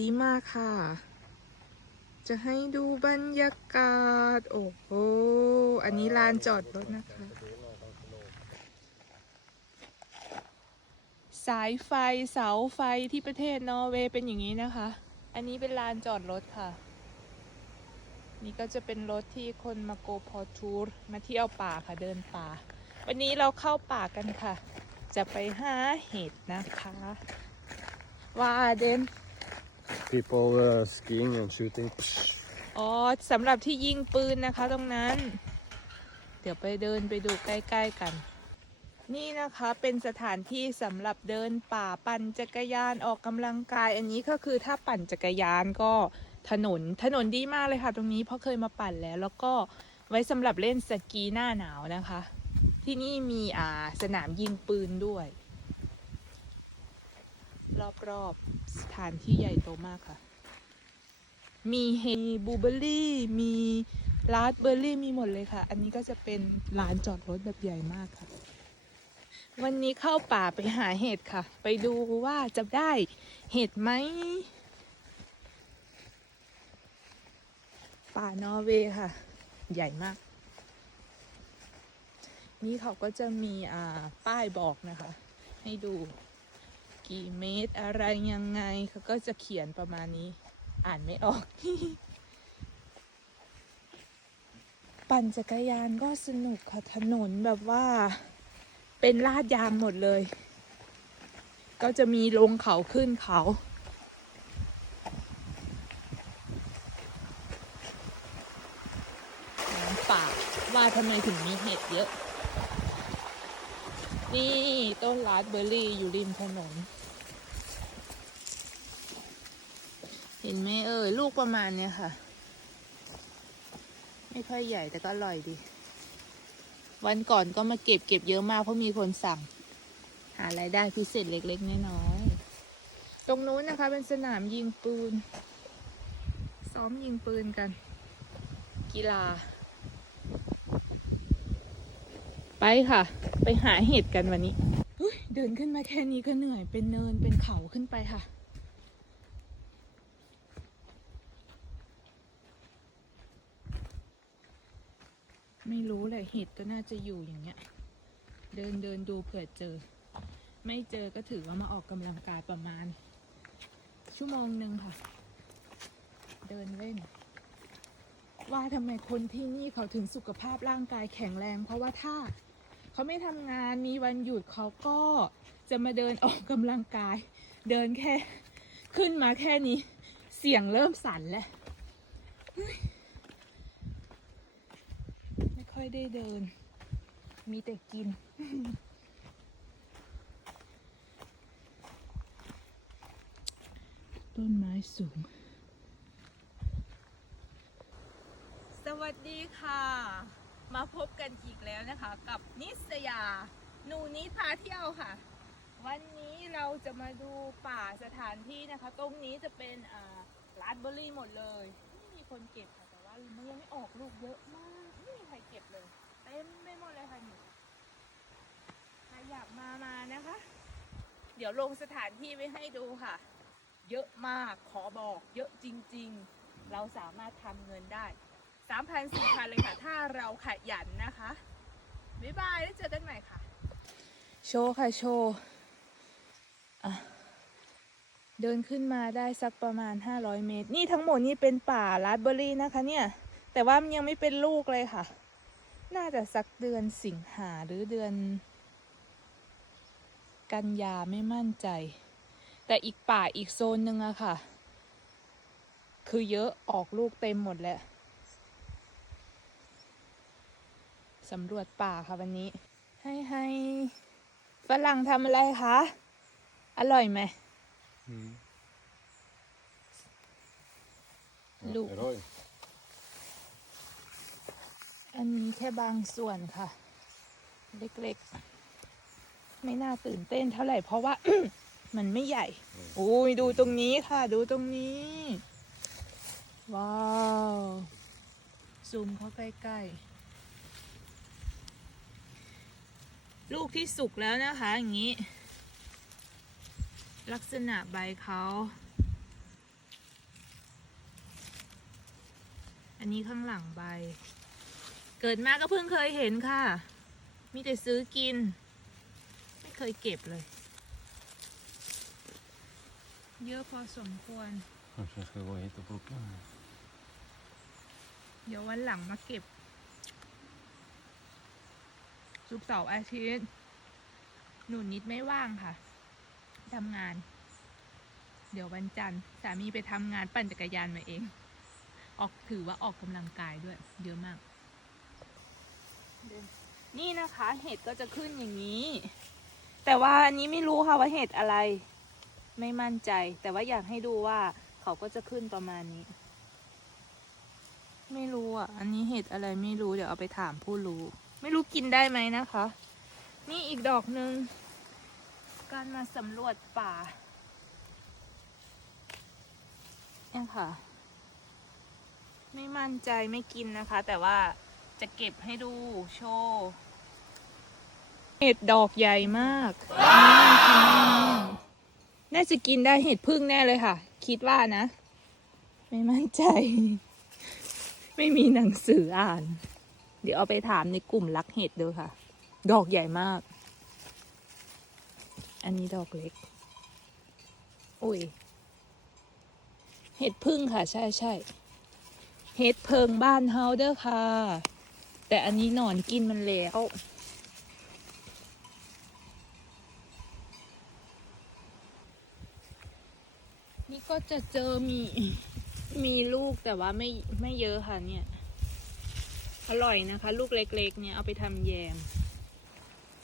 ดีมากค่ะ จะให้ดูบรรยากาศ โอ้โห อันนี้ลานจอดรถนะคะ สายไฟเสาไฟที่ประเทศนอร์เวย์เป็นอย่างนี้นะคะ อันนี้เป็นลานจอดรถค่ะ นี่ก็จะเป็นรถที่คนมาโกพอทูร์มาเที่ยวป่าค่ะเดินป่า วันนี้เราเข้าป่ากันค่ะ จะไปหาเห็ดนะคะว่าเดน People uh, skiing and shooting. อ๋อสำหรับที่ยิงปืนนะคะตรงนั้น เดี๋ยวไปเดินไปดูใกล้ๆกัน นี่นะคะเป็นสถานที่สำหรับเดินป่าปั่นจักรยานออกกำลังกาย อันนี้ก็คือถ้าปั่นจักรยานก็ถนนถนนดีมากเลยค่ะ ตรงนี้เพราะเคยมาปั่นแล้ว แล้วก็ไว้สำหรับเล่นสกีหน้าหนาวนะคะ ที่นี่มีอ่าสนามยิงปืนด้วย รอบๆสถานที่ใหญ่โตมากค่ะ มีเฮบูเบอรี่ มีลาสเบอร์รี่มีหมดเลยค่ะ อันนี้ก็จะเป็นลานจอดรถแบบใหญ่มากค่ะ วันนี้เข้าป่าไปหาเห็ดค่ะ ไปดูว่าจะได้เห็ดไหม ป่านอร์เวย์ค่ะ ใหญ่มาก นี่เขาก็จะมีอ่าป้ายบอกนะคะ ให้ดู กี่เมตรอะไรยังไงเขาก็จะเขียนประมาณนี้ อ่านไม่ออก ปั่นจักรยานก็สนุกค่ะถนนแบบว่าเป็นลาดยางหมดเลย ก็จะมีลงเขาขึ้นเขาป่าว่าทำไมถึงมีเห็ดเยอะ นี่ต้นราสเบอร์รี่อยู่ริมถนน เห็นไหมเอ่ยลูกประมาณเนี้ยค่ะ ไม่ค่อยใหญ่แต่ก็อร่อยดี วันก่อนก็มาเก็บเก็บเยอะมากเพราะมีคนสั่ง หารายได้พิเศษเล็กๆน้อยๆตรงนู้นนะคะเป็นสนามยิงปืน ซ้อมยิงปืนกัน กีฬา ไปค่ะ ไปหาเห็ดกันวันนี้เดินขึ้นมาแค่นี้ก็เหนื่อยเป็นเนินเป็นเขาขึ้นไปค่ะ ไม่รู้เลยเห็ดก็น่าจะอยู่อย่างเงี้ย เดินเดินดูเผื่อเจอ ไม่เจอก็ถือว่ามาออกกำลังกายประมาณ ชั่วโมงหนึ่งค่ะ เดินเล่น ว่าทำไมคนที่นี่เขาถึงสุขภาพร่างกายแข็งแรง เพราะว่าถ้า เขาไม่ทำงานมีวันหยุดเขาก็จะมาเดินออกกำลังกาย เดินแค่ขึ้นมาแค่นี้ เสียงเริ่มสั่นแล้วไม่ค่อยได้เดิน มีแต่กิน ต้นไม้สูง สวัสดีค่ะ มาพบกันอีกแล้วนะคะ กับนิสยา หนูนิดพาเที่ยวค่ะ วันนี้เราจะมาดูป่าสถานที่นะคะ ตรงนี้จะเป็นอ่าราสเบอร์รี่หมดเลยไม่มีคนเก็บค่ะแต่ว่ามันยังไม่ออกลูกเยอะมากไม่มีใครเก็บเลยเต็มไปหมดเลยค่ะนี่ใครอยากมามานะคะ เดี๋ยวลงสถานที่ไว้ให้ดูค่ะ เยอะมากขอบอกเยอะจริง ๆ เราสามารถทำเงินได้ สามพันสี่พันเลยค่ะ ถ้าเราขยันนะคะ บ๊ายบายแล้วเจอกันใหม่ค่ะ โชว์ค่ะ โชว์เดินขึ้นมาได้สักประมาณ 500 เมตร นี่ทั้งหมดนี่เป็นป่าราสเบอร์รี่นะคะเนี่ย แต่ว่ามันยังไม่เป็นลูกเลยค่ะ น่าจะสักเดือนสิงหาหรือเดือน กันยาไม่มั่นใจ แต่อีกป่าอีกโซนหนึ่งอะค่ะ คือเยอะออกลูกเต็มหมดแล้ว สำรวจป่าค่ะวันนี้ ให้ให้ฝรั่งทำอะไรคะ อร่อยไหม Look. Roy. อันนี้แค่บางส่วนค่ะ เล็กๆ ไม่น่าตื่นเต้นเท่าไหร่เพราะว่า มันไม่ใหญ่โอ้ยดูตรงนี้ค่ะ ดูตรงนี้ ว้าว ซูมเข้าใกล้ๆ ลูกที่สุกแล้วนะคะ อย่างนี้ ลักษณะใบเขา อันนี้ข้างหลังใบ เกิดมาก็เพิ่งเคยเห็นค่ะ มีแต่ซื้อกิน ไม่เคยเก็บเลย เยอะพอสมควร เดี๋ยววันหลังมาเก็บ สุกร์เสาร์อาทิตย์หนูนิดไม่ว่างค่ะทำงาน เดี๋ยววันจันทร์สามีไปทำงานปั่นจักรยานมาเอง ออกถือว่าออกกำลังกายด้วย เยอะมาก นี่นะคะเห็ดก็จะขึ้นอย่างนี้ แต่ว่าอันนี้ไม่รู้ค่ะว่าเห็ดอะไร ไม่มั่นใจ แต่ว่าอยากให้ดูว่าเขาก็จะขึ้นประมาณนี้ ไม่รู้อะ อันนี้เห็ดอะไรไม่รู้ เดี๋ยวเอาไปถามผู้รู้ ไม่รู้กินได้ไหมนะคะ นี่อีกดอกหนึ่ง การมาสำรวจป่าเนี่ยค่ะ ไม่มั่นใจไม่กินนะคะ แต่ว่าจะเก็บให้ดูโชว์เห็ดดอกใหญ่มากน่าจะกินได้เห็ดพึ่งแน่เลยค่ะ คิดว่านะ ไม่มั่นใจ ไม่มีหนังสืออ่าน เดี๋ยวเอาไปถามในกลุ่มรักเห็ดดูค่ะ ดอกใหญ่มาก อันนี้ดอกเล็ก อุ้ย เห็ดพึ่งค่ะ ใช่ใช่ เห็ดเพิงบ้านเฮาเด้อค่ะ แต่อันนี้หนอนกินมันแล้วนี่ก็จะเจอมีมีลูกแต่ว่าไม่ไม่เยอะค่ะเนี่ย อร่อยนะคะ ลูกเล็กๆ เนี่ยเอาไปทำแยม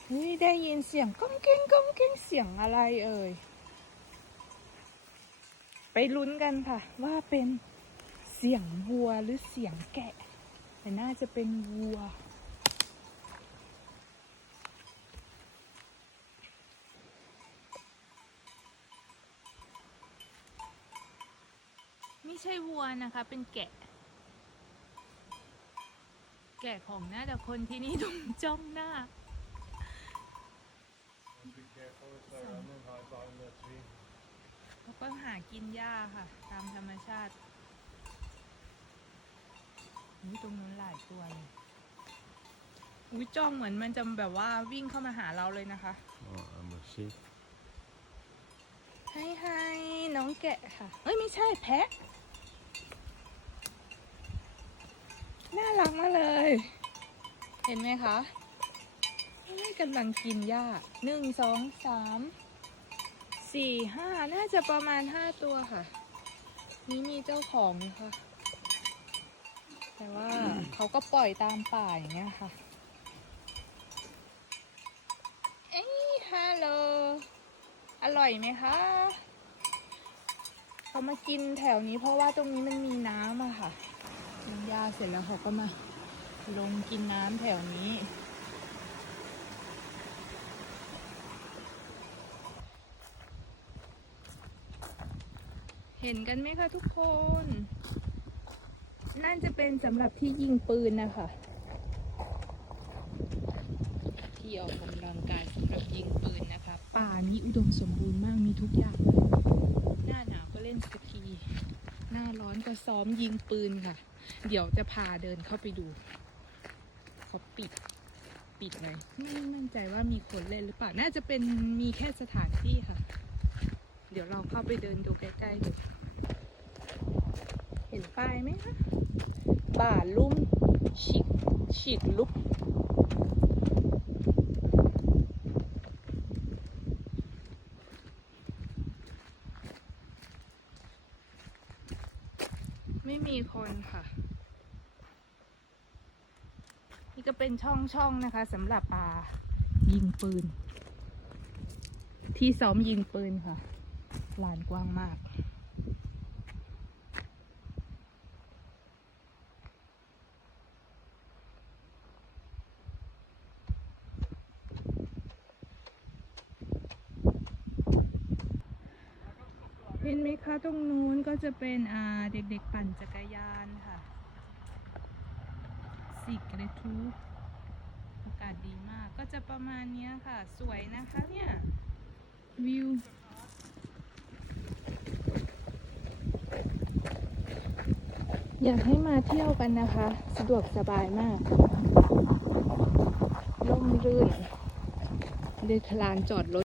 เฮ้ยได้ยินเสียงก้องเก้งก้องเก้งเสียงอะไรเอ่ย ไปลุ้นกันค่ะ ว่าเป็นเสียงวัวหรือเสียงแกะ แต่น่าจะเป็นวัวไม่ใช่วัวนะคะ เป็นแกะ แกะของน่าจะคนที่นี่ต้องจ้องหน้า Be careful if they're running high behind the tree. เขาก็หากินหญ้าค่ะ ตามธรรมชาตินี่ตรงนู้นหลายตัวเลยอุ้ยจ้องเหมือนมันจะแบบว่าวิ่งเข้ามาหาเราเลยนะคะ Oh, I'm a sheep. ให้ให้น้องแกะค่ะ เอ้ย ไม่ใช่แพะ น่ารักมากเลย เห็นไหมคะไม่กำลังกินหญ้าหนึ่งสองสามสี่ห้าน่าจะประมาณห้าตัวค่ะ นี่มีเจ้าของนะคะแต่ว่าเขาก็ปล่อยตามป่าอย่างเงี้ยค่ะ เอ้ยฮัลโหลอร่อยไหมคะเขามากินแถวนี้เพราะว่าตรงนี้มันมีน้ำอะค่ะ กินหญ้าเสร็จแล้วเขาก็มาลงกินน้ำแถวนี้ เห็นกันไหมคะทุกคนน่าจะเป็นสำหรับที่ยิงปืนนะคะที่ออกกำลังกายสำหรับยิงปืนนะคะ ป่านี้อุดมสมบูรณ์มากมีทุกอย่าง หน้าหนาวก็เล่นสกี หน้าร้อนก็ซ้อมยิงปืนค่ะ เดี๋ยวจะพาเดินเข้าไปดูเขาปิด ปิดเลยไม่มั่นใจว่ามีคนเล่นหรือเปล่า น่าจะเป็นมีแค่สถานที่ค่ะ เดี๋ยวเราเข้าไปเดินดูใกล้ๆดูเห็นป้ายไหมคะป่าลุ่มฉีกฉีกลุก ไม่มีคนค่ะ นี่ก็เป็นช่องช่องๆนะคะสำหรับป่ายิงปืน ที่ซ้อมยิงปืนค่ะลานกว้างมาก เห็นไหมคะตรงนู้นก็จะเป็นเด็กๆปั่นจักรยานค่ะสิกเรทูอากาศดีมากก็จะประมาณนี้ค่ะ สวยนะคะเนี่ย วิวอยากให้มาเที่ยวกันนะคะ สะดวกสบายมากร่มรื่นเดินลานจอดรถ